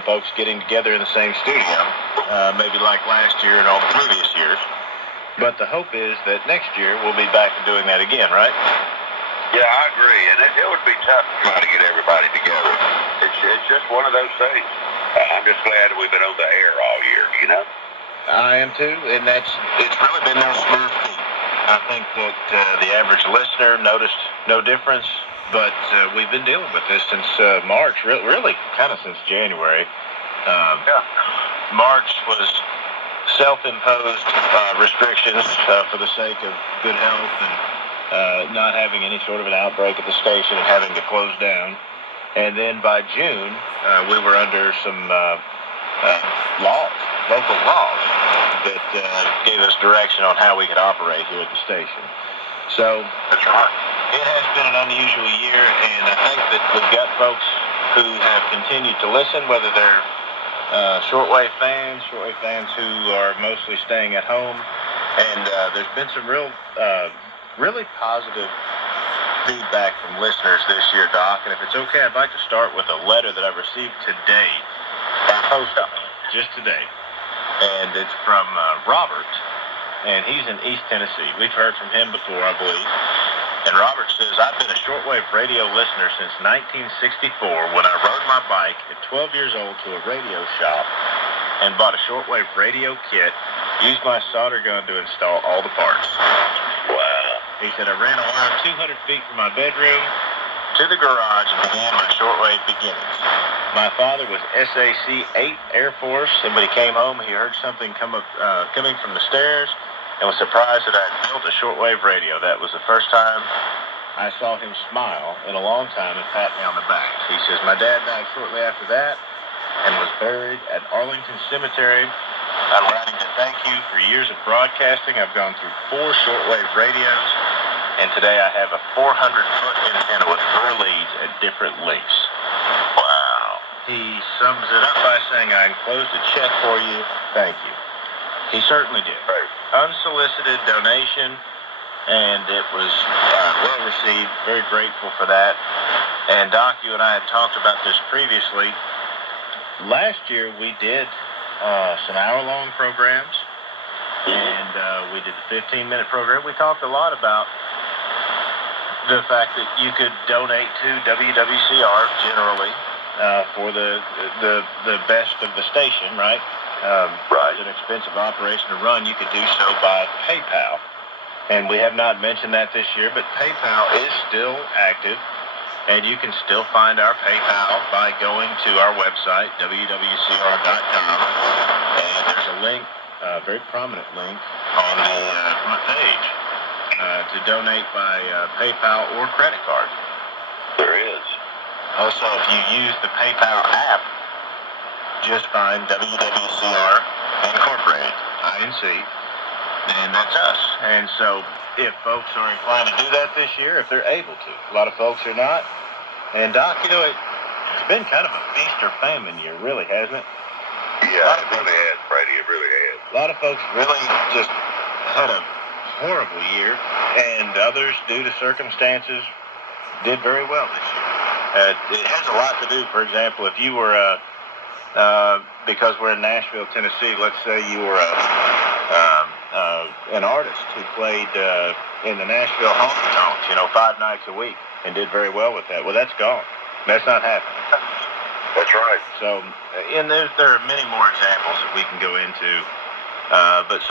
folks getting together in the same studio, maybe like last year and all the previous years. But the hope is that next year we'll be back to doing that again, right? Yeah, I agree. And it would be tough to try to get everybody together. It's just one of those things. I'm just glad we've been on the air all year, you know? I am too, and it's really been no smooth feat. I think that the average listener noticed no difference, but we've been dealing with this since March, really kind of since January. March was self-imposed restrictions for the sake of good health and not having any sort of an outbreak at the station and having to close down. And then by June, we were under some local laws that gave us direction on how we could operate here at the station. So that's right. It has been an unusual year, and I think that we've got folks who have continued to listen, whether they're shortwave fans who are mostly staying at home, and there's been some really positive feedback from listeners this year, Doc. And if it's okay, I'd like to start with a letter that I received today by post office, just today. And it's from Robert, and he's in East Tennessee. We've heard from him before, I believe. And Robert says, I've been a shortwave radio listener since 1964 when I rode my bike at 12 years old to a radio shop and bought a shortwave radio kit, used my solder gun to install all the parts. Wow. He said, I ran a wire 200 feet from my bedroom to the garage and began my shortwave beginnings. My father was SAC 8 Air Force, and when he came home, he heard something coming from the stairs and was surprised that I had built a shortwave radio. That was the first time I saw him smile in a long time and pat me on the back. He says, my dad died shortly after that and was buried at Arlington Cemetery. I'm writing to thank you for years of broadcasting. I've gone through 4 shortwave radios, and today I have a 400-foot antenna with 4 leads at different lengths. Wow. He sums it up by saying, I enclosed a check for you. Thank you. He certainly did. Right. Unsolicited donation, and it was well received. Very grateful for that. And Doc, you and I had talked about this previously. Last year we did some hour-long programs, and we did the 15-minute program. We talked a lot about the fact that you could donate to WWCR generally for the best of the station, right? Right. It's an expensive operation to run. You could do so by PayPal. And we have not mentioned that this year, but PayPal is still active, and you can still find our PayPal by going to our website, WWCR.com, and there's a link, a very prominent link, on the front page to donate by PayPal or credit card. There is. Also, if you use the PayPal app, just find WWCR Incorporated, INC, and that's us. And so if folks are inclined to do that this year, if they're able to. A lot of folks are not. And Doc, you know, it's been kind of a feast or famine year, really, hasn't it? Yeah, it really has, Brady. It really has. A lot of folks really just had a horrible year, and others, due to circumstances, did very well this year. It has a lot to do, for example, if you were because we're in Nashville, Tennessee, let's say you were an artist who played in the Nashville honky-tonks, 5 nights a week and did very well with that. Well, that's gone. That's not happening. That's right. So, and there are many more examples that we can go into, but